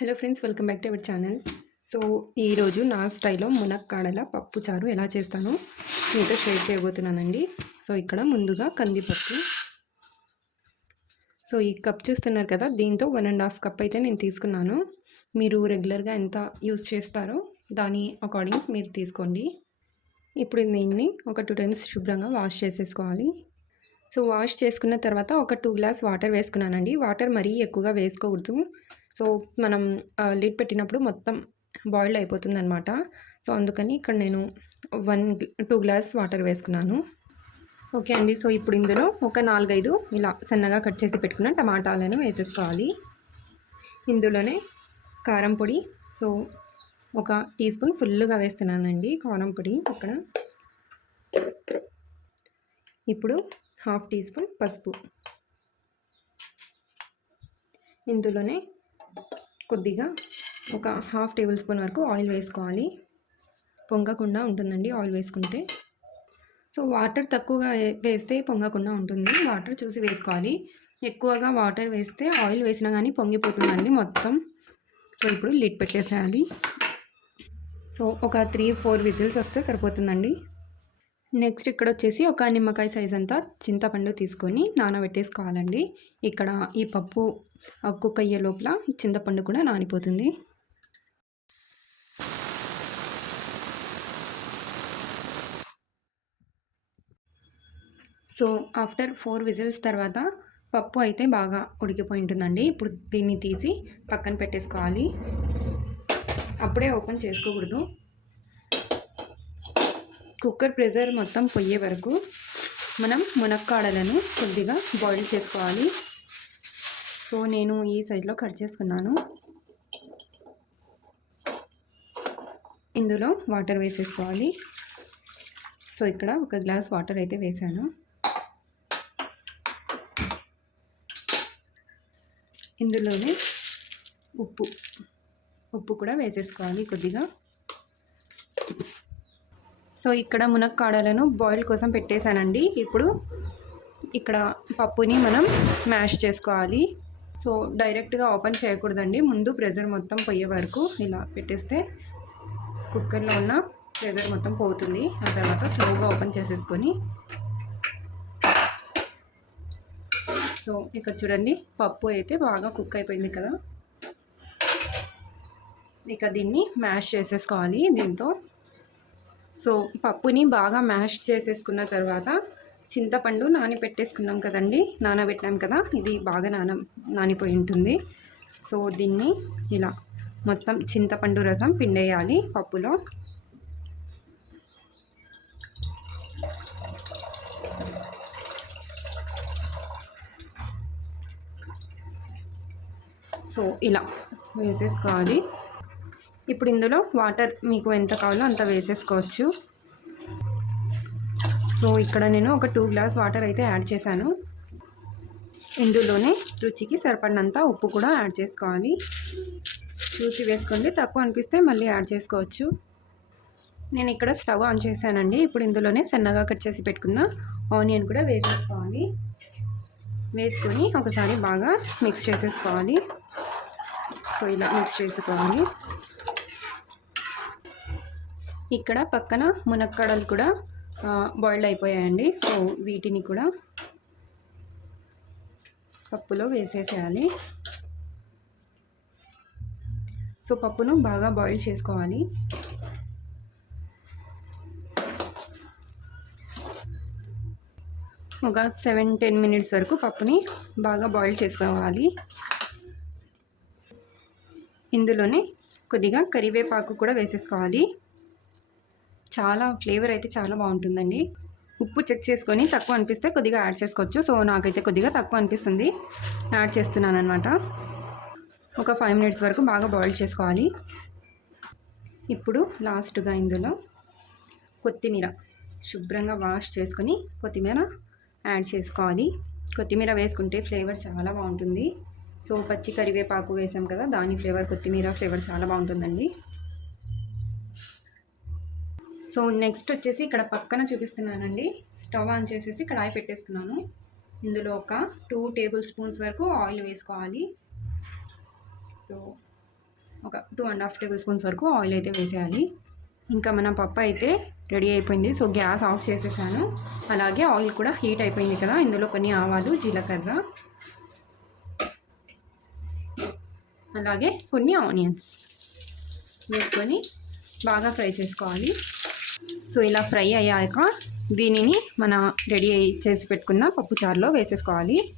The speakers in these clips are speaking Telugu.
Hello friends welcome back to our channel so ఈరోజు నా స్టైల్లో మునక్కాడల పప్పు చారు ఎలా చేస్తానో మీతో షేర్ చేయబోతున్నానండి. సో ఇక్కడ ముందుగా కందిపప్పు. సో ఈ కప్ చూస్తున్నారు కదా దీంతో వన్ అండ్ హాఫ్ కప్ అయితే నేను తీసుకున్నాను. మీరు రెగ్యులర్గా ఎంత యూస్ చేస్తారో దాని అకార్డింగ్ మీరు తీసుకోండి. ఇప్పుడు దీన్ని ఒక టూ టైమ్స్ శుభ్రంగా వాష్ చేసేసుకోవాలి. సో వాష్ చేసుకున్న తర్వాత ఒక టూ గ్లాస్ వాటర్ వేసుకున్నానండి. వాటర్ మరీ ఎక్కువగా వేసుకోకూడదు. సో మనం లిడ్ పెట్టినప్పుడు మొత్తం బాయిల్డ్ అయిపోతుంది అనమాట సో అందుకని ఇక్కడ నేను వన్ టూ గ్లాస్ వాటర్ వేసుకున్నాను. ఓకే అండి. సో ఇప్పుడు ఇందులో ఒక నాలుగైదు ఇలా సన్నగా కట్ చేసి పెట్టుకున్న టమాటాలను వేసేసుకోవాలి. ఇందులోనే కారం పొడి సో ఒక టీ స్పూన్ ఫుల్గా వేస్తున్నానండి కారం పొడి అక్కడ. ఇప్పుడు హాఫ్ టీ స్పూన్ పసుపు. ఇందులోనే కొద్దిగా ఒక హాఫ్ టేబుల్ స్పూన్ వరకు ఆయిల్ వేసుకోవాలి. పొంగకుండా ఉంటుందండి ఆయిల్ వేసుకుంటే. సో వాటర్ తక్కువగా వేస్తే పొంగకుండా ఉంటుంది. వాటర్ చూసి వేసుకోవాలి. ఎక్కువగా వాటర్ వేస్తే ఆయిల్ వేసినా కానీ పొంగిపోతుందండి మొత్తం. సో ఇప్పుడు లిడ్ పెట్టేసేయాలి. సో ఒక త్రీ ఫోర్ విజిల్స్ వస్తే సరిపోతుందండి. నెక్స్ట్ ఇక్కడ వచ్చేసి ఒక నిమ్మకాయ సైజ్ అంతా చింతపండు తీసుకొని నానబెట్టేసుకోవాలండి. ఇక్కడ ఈ పప్పు ఒక్కొక్క అయ్యే లోపల చింతపండు కూడా నానిపోతుంది. సో ఆఫ్టర్ ఫోర్ విజిల్స్ తర్వాత పప్పు అయితే బాగా ఉడికిపోయి ఉంటుందండి ఇప్పుడు దీన్ని తీసి పక్కన పెట్టేసుకోవాలి. అప్పుడే ఓపెన్ చేసుకోకూడదు. కుక్కర్ ప్రెజర్ మొత్తం పొయ్యే వరకు మనం మునక్కాడలను కొద్దిగా బాయిల్ చేసుకోవాలి. సో నేను ఈ సైజులో కట్ చేసుకున్నాను. ఇందులో వాటర్ వేసేసుకోవాలి. సో ఇక్కడ ఒక గ్లాస్ వాటర్ అయితే వేసాను. ఇందులోనే ఉప్పు ఉప్పు కూడా వేసేసుకోవాలి కొద్దిగా. సో ఇక్కడ మునక్కాడలను బాయిల్ కోసం పెట్టేశానండి. ఇప్పుడు ఇక్కడ పప్పుని మనం మ్యాష్ చేసుకోవాలి. సో డైరెక్ట్గా ఓపెన్ చేయకూడదండి. ముందు ప్రెజర్ మొత్తం పోయే వరకు ఇలా పెట్టేస్తే కుక్కర్లో ఉన్న ప్రెజర్ మొత్తం పోతుంది. ఆ తర్వాత స్లోగా ఓపెన్ చేసేసుకొని సో ఇక్కడ చూడండి పప్పు అయితే బాగా కుక్ అయిపోయింది కదా. ఇక దీన్ని మ్యాష్ చేసేసుకోవాలి దీంతో. సో పప్పుని బాగా మ్యాష్ చేసేసుకున్న తర్వాత చింతపండు నానబెట్టేసుకున్నాం కదండి నానబెట్టాం కదా ఇది బాగా నాన నానిపోయి ఉంటుంది. సో దీన్ని ఇలా మొత్తం చింతపండు రసం పిండేయాలి పప్పులో. సో ఇలా వేసేసుకోవాలి. ఇప్పుడు ఇందులో వాటర్ మీకు ఎంత కావాలో అంత వేసేసుకోవచ్చు. సో ఇక్కడ నేను ఒక టూ గ్లాస్ వాటర్ అయితే యాడ్ చేశాను. ఇందులోనే రుచికి సరిపడినంత ఉప్పు కూడా యాడ్ చేసుకోవాలి. చూసి వేసుకోండి. తక్కువ అనిపిస్తే మళ్ళీ యాడ్ చేసుకోవచ్చు. నేను ఇక్కడ స్టవ్ ఆన్ చేశానండి. ఇప్పుడు ఇందులోనే సన్నగా కట్ చేసి పెట్టుకున్న ఆనియన్ కూడా వేసేసుకోవాలి. వేసుకొని ఒకసారి బాగా మిక్స్ చేసేసుకోవాలి. సో ఇలా మిక్స్ చేసుకోవాలి. ఇక్కడ పక్కన మునక్కడలు కూడా బాయిల్ అయిపోయాయండి. సో వీటిని కూడా పప్పులో వేసేసేయాలి. సో పప్పును బాగా బాయిల్ చేసుకోవాలి. ఒక సెవెన్ టెన్ మినిట్స్ వరకు పప్పుని బాగా బాయిల్ చేసుకోవాలి. ఇందులోనే కొద్దిగా కరివేపాకు కూడా వేసేసుకోవాలి. చాలా ఫ్లేవర్ అయితే చాలా బాగుంటుందండి. ఉప్పు చెక్ చేసుకొని తక్కువ అనిపిస్తే కొద్దిగా యాడ్ చేసుకోవచ్చు. సో నాకైతే కొద్దిగా తక్కువ అనిపిస్తుంది. యాడ్ చేస్తున్నాను అనమాట ఒక ఫైవ్ మినిట్స్ వరకు బాగా బాయిల్ చేసుకోవాలి. ఇప్పుడు లాస్ట్గా ఇందులో కొత్తిమీర శుభ్రంగా వాష్ చేసుకొని కొత్తిమీర యాడ్ చేసుకోవాలి. కొత్తిమీర వేసుకుంటే ఫ్లేవర్ చాలా బాగుంటుంది. సో పచ్చి కరివేపాకు వేసాం కదా దాని ఫ్లేవర్ కొత్తిమీర ఫ్లేవర్ చాలా బాగుంటుందండి. సో నెక్స్ట్ వచ్చేసి ఇక్కడ పక్కన చూపిస్తున్నానండి. స్టవ్ ఆన్ చేసేసి కడాయి పెట్టేసుకున్నాను. ఇందులో ఒక టూ టేబుల్ స్పూన్స్ వరకు ఆయిల్ వేసుకోవాలి. సో ఒక two and half table spoons వరకు ఆయిల్ అయితే వేసేయాలి. ఇంకా మన పప్పు అయితే రెడీ అయిపోయింది. సో గ్యాస్ ఆఫ్ చేసేసాను. అలాగే ఆయిల్ కూడా హీట్ అయిపోయింది కదా ఇందులో కొన్ని ఆవాలు జీలకర్ర అలాగే కొన్ని ఆనియన్స్ వేసుకొని బాగా ఫ్రై చేసుకోవాలి. సో ఇలా ఫ్రై అయ్యాక దీనిని మన రెడీ చేసి పెట్టుకున్న పప్పు చారులో వేసేసుకోవాలి.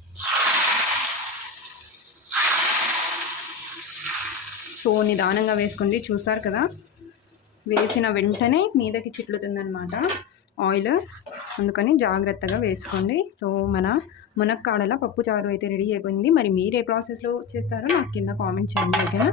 సో నిదానంగా వేసుకుంది చూసారు కదా? వేసిన వెంటనే మీదకి చిట్లుతుందనమాట ఆయిల్. అందుకని జాగ్రత్తగా వేసుకోండి. సో మన మునక్కాడల పప్పు చారు అయితే రెడీ అయిపోయింది. మరి మీరు ఏ ప్రాసెస్లో చేస్తారో నాకు కింద కామెంట్ చేయండి ఓకేనా?